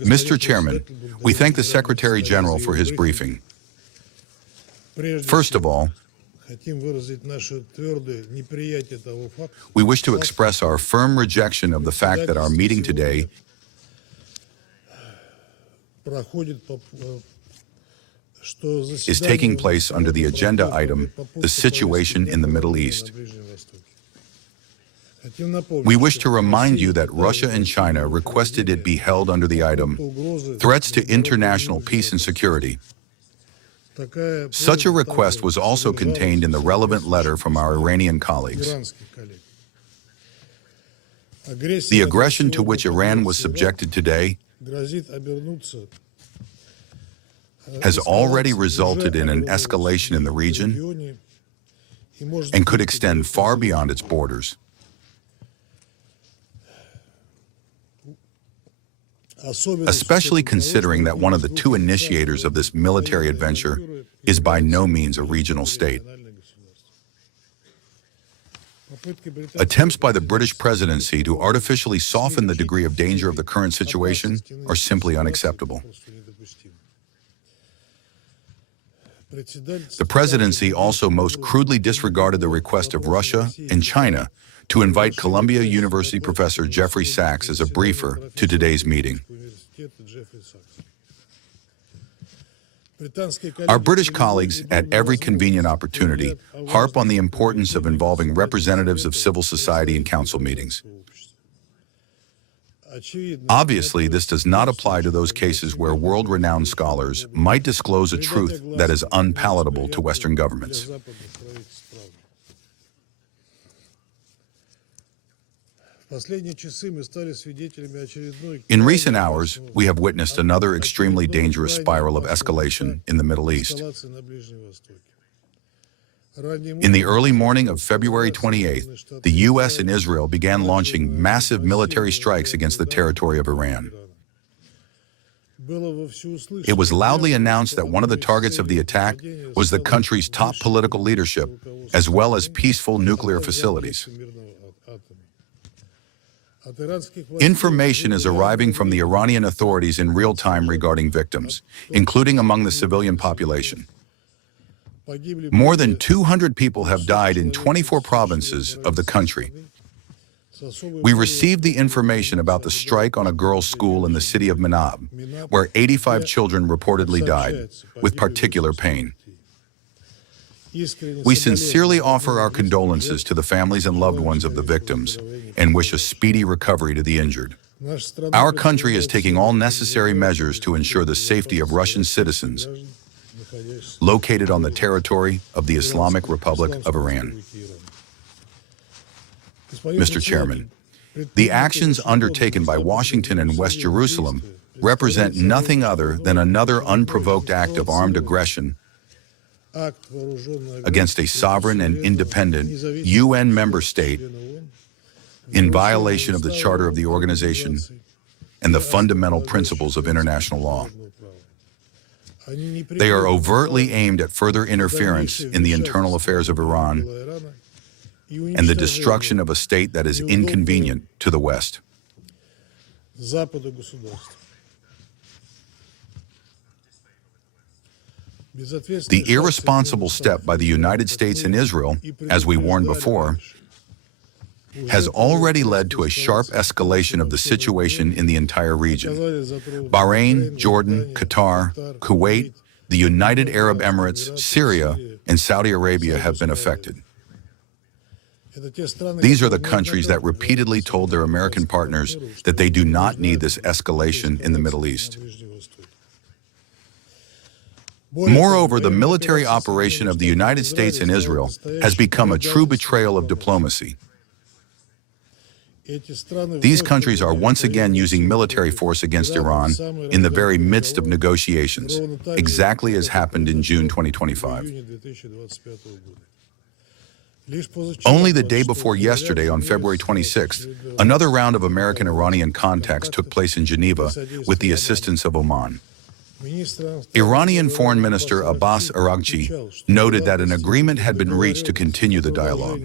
Mr. Chairman, we thank the Secretary General for his briefing. First of all, we wish to express our firm rejection of the fact that our meeting today is taking place under the agenda item, the situation in the Middle East. We wish to remind you that Russia and China requested it be held under the item, threats to international peace and security. Such a request was also contained in the relevant letter from our Iranian colleagues. The aggression to which Iran was subjected today has already resulted in an escalation in the region and could extend far beyond its borders. Especially considering that one of the two initiators of this military adventure is by no means a regional state. Attempts by the British presidency to artificially soften the degree of danger of the current situation are simply unacceptable. The presidency also most crudely disregarded the request of Russia and China to invite Columbia University professor Jeffrey Sachs as a briefer to today's meeting. Our British colleagues, at every convenient opportunity, harp on the importance of involving representatives of civil society in council meetings. Obviously, this does not apply to those cases where world-renowned scholars might disclose a truth that is unpalatable to Western governments. In recent hours, we have witnessed another extremely dangerous spiral of escalation in the Middle East. In the early morning of February 28th, the U.S. and Israel began launching massive military strikes against the territory of Iran. It was loudly announced that one of the targets of the attack was the country's top political leadership, as well as peaceful nuclear facilities. Information is arriving from the Iranian authorities in real time regarding victims, including among the civilian population. More than 200 people have died in 24 provinces of the country. We received the information about the strike on a girls' school in the city of Manab, where 85 children reportedly died, with particular pain. We sincerely offer our condolences to the families and loved ones of the victims and wish a speedy recovery to the injured. Our country is taking all necessary measures to ensure the safety of Russian citizens located on the territory of the Islamic Republic of Iran. Mr. Chairman, the actions undertaken by Washington and West Jerusalem represent nothing other than another unprovoked act of armed aggression against a sovereign and independent UN member state in violation of the Charter of the organization and the fundamental principles of international law. They are overtly aimed at further interference in the internal affairs of Iran and the destruction of a state that is inconvenient to the West. The irresponsible step by the United States and Israel, as we warned before, has already led to a sharp escalation of the situation in the entire region. Bahrain, Jordan, Qatar, Kuwait, the United Arab Emirates, Syria, and Saudi Arabia have been affected. These are the countries that repeatedly told their American partners that they do not need this escalation in the Middle East. Moreover, the military operation of the United States and Israel has become a true betrayal of diplomacy. These countries are once again using military force against Iran in the very midst of negotiations, exactly as happened in June 2025. Only the day before yesterday, on February 26th, another round of American-Iranian contacts took place in Geneva with the assistance of Oman. Iranian Foreign Minister Abbas Araghchi noted that an agreement had been reached to continue the dialogue.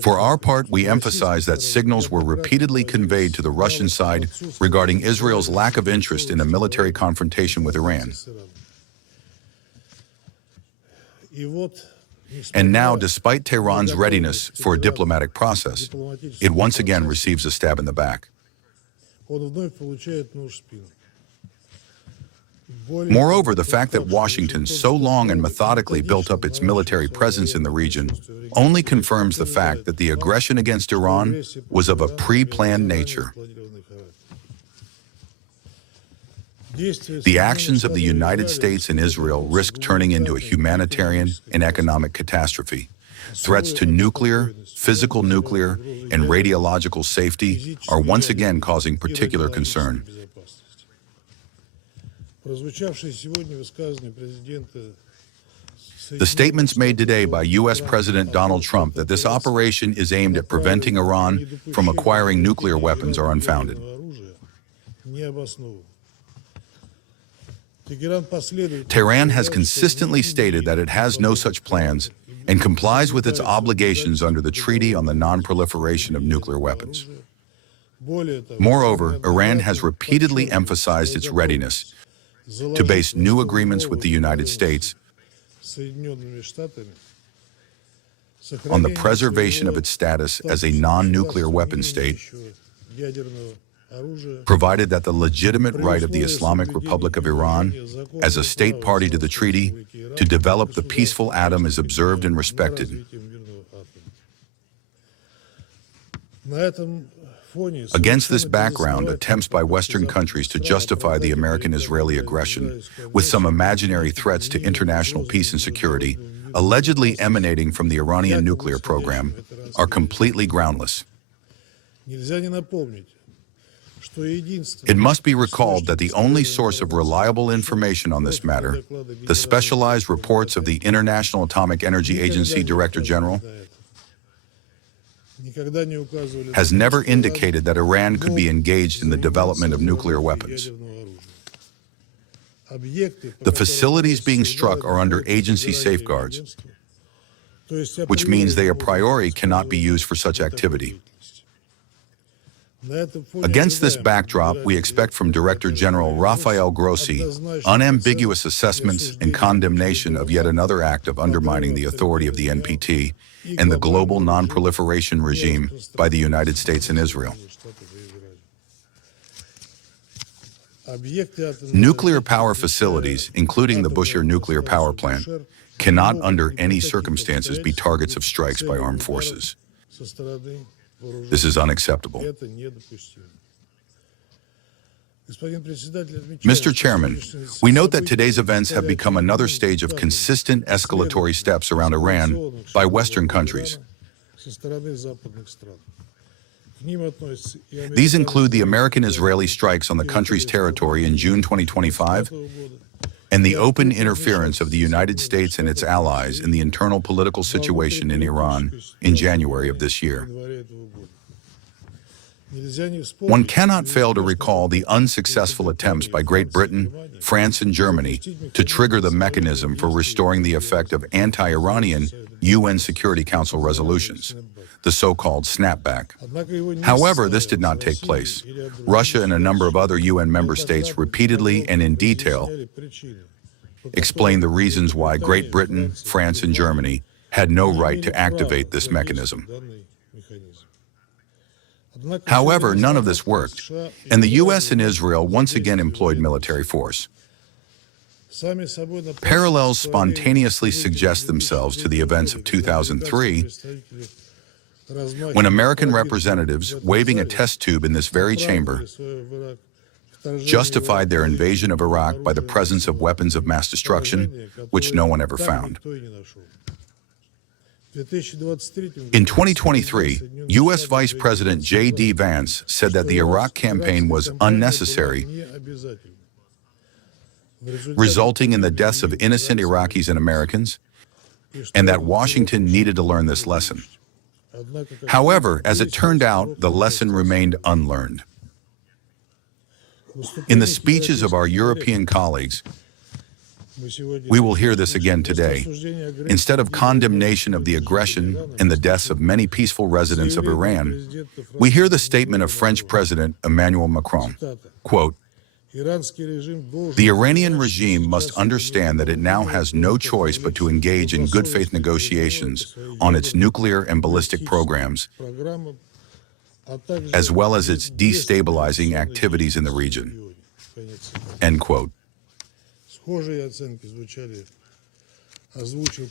For our part, we emphasize that signals were repeatedly conveyed to the Russian side regarding Israel's lack of interest in a military confrontation with Iran. And now, despite Tehran's readiness for a diplomatic process, it once again receives a stab in the back. Moreover, the fact that Washington so long and methodically built up its military presence in the region only confirms the fact that the aggression against Iran was of a pre-planned nature. The actions of the United States and Israel risk turning into a humanitarian and economic catastrophe. Threats to nuclear, physical nuclear, and radiological safety are once again causing particular concern. The statements made today by U.S. President Donald Trump that this operation is aimed at preventing Iran from acquiring nuclear weapons are unfounded. Tehran has consistently stated that it has no such plans and complies with its obligations under the Treaty on the Non-Proliferation of Nuclear Weapons. Moreover, Iran has repeatedly emphasized its readiness to base new agreements with the United States on the preservation of its status as a non-nuclear weapon state, provided that the legitimate right of the Islamic Republic of Iran, as a state party to the treaty, to develop the peaceful atom is observed and respected. Against this background, attempts by Western countries to justify the American-Israeli aggression with some imaginary threats to international peace and security, allegedly emanating from the Iranian nuclear program, are completely groundless. It must be recalled that the only source of reliable information on this matter, the specialized reports of the International Atomic Energy Agency Director General, has never indicated that Iran could be engaged in the development of nuclear weapons. The facilities being struck are under agency safeguards, which means they a priori cannot be used for such activity. Against this backdrop, we expect from Director General Rafael Grossi unambiguous assessments and condemnation of yet another act of undermining the authority of the NPT and the global non-proliferation regime by the United States and Israel. Nuclear power facilities, including the Bushehr nuclear power plant, cannot under any circumstances be targets of strikes by armed forces. This is unacceptable. Mr. Chairman, we note that today's events have become another stage of consistent escalatory steps around Iran by Western countries. These include the American-Israeli strikes on the country's territory in June 2025 and the open interference of the United States and its allies in the internal political situation in Iran in January of this year. One cannot fail to recall the unsuccessful attempts by Great Britain, France, and Germany to trigger the mechanism for restoring the effect of anti-Iranian UN Security Council resolutions, the so-called snapback. However, this did not take place. Russia and a number of other UN member states repeatedly and in detail explained the reasons why Great Britain, France, and Germany had no right to activate this mechanism. However, none of this worked, and the U.S. and Israel once again employed military force. Parallels spontaneously suggest themselves to the events of 2003, when American representatives, waving a test tube in this very chamber, justified their invasion of Iraq by the presence of weapons of mass destruction, which no one ever found. In 2023, U.S. Vice President J.D. Vance said that the Iraq campaign was unnecessary, resulting in the deaths of innocent Iraqis and Americans, and that Washington needed to learn this lesson. However, as it turned out, the lesson remained unlearned. In the speeches of our European colleagues, We will hear this again today. Instead of condemnation of the aggression and the deaths of many peaceful residents of Iran, we hear the statement of French President Emmanuel Macron, quote, "The Iranian regime must understand that it now has no choice but to engage in good faith negotiations on its nuclear and ballistic programs, as well as its destabilizing activities in the region." End quote.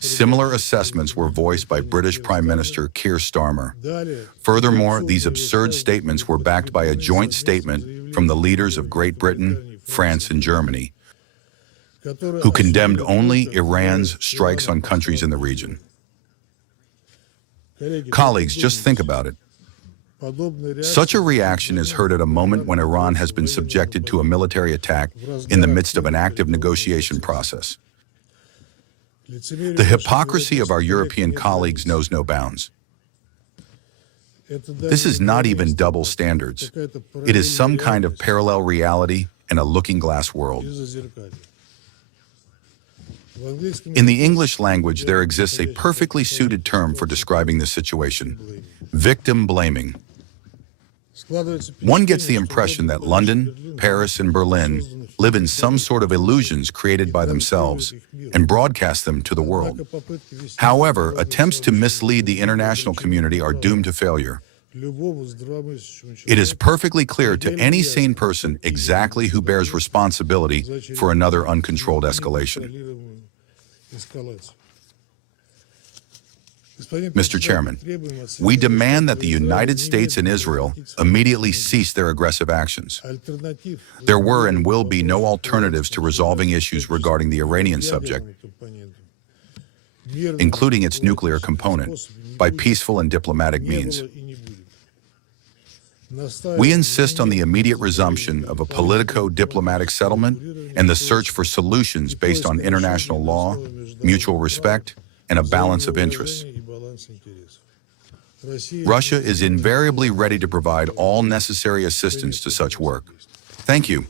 Similar assessments were voiced by British Prime Minister Keir Starmer. Furthermore, these absurd statements were backed by a joint statement from the leaders of Great Britain, France, and Germany, who condemned only Iran's strikes on countries in the region. Colleagues, just think about it. Such a reaction is heard at a moment when Iran has been subjected to a military attack in the midst of an active negotiation process. The hypocrisy of our European colleagues knows no bounds. This is not even double standards. It is some kind of parallel reality in a looking-glass world. In the English language, there exists a perfectly suited term for describing this situation: victim blaming. One gets the impression that London, Paris, and Berlin live in some sort of illusions created by themselves and broadcast them to the world. However, attempts to mislead the international community are doomed to failure. It is perfectly clear to any sane person exactly who bears responsibility for another uncontrolled escalation. Mr. Chairman, we demand that the United States and Israel immediately cease their aggressive actions. There were and will be no alternatives to resolving issues regarding the Iranian subject, including its nuclear component, by peaceful and diplomatic means. We insist on the immediate resumption of a politico-diplomatic settlement and the search for solutions based on international law, mutual respect, and a balance of interests. Russia is invariably ready to provide all necessary assistance to such work. Thank you.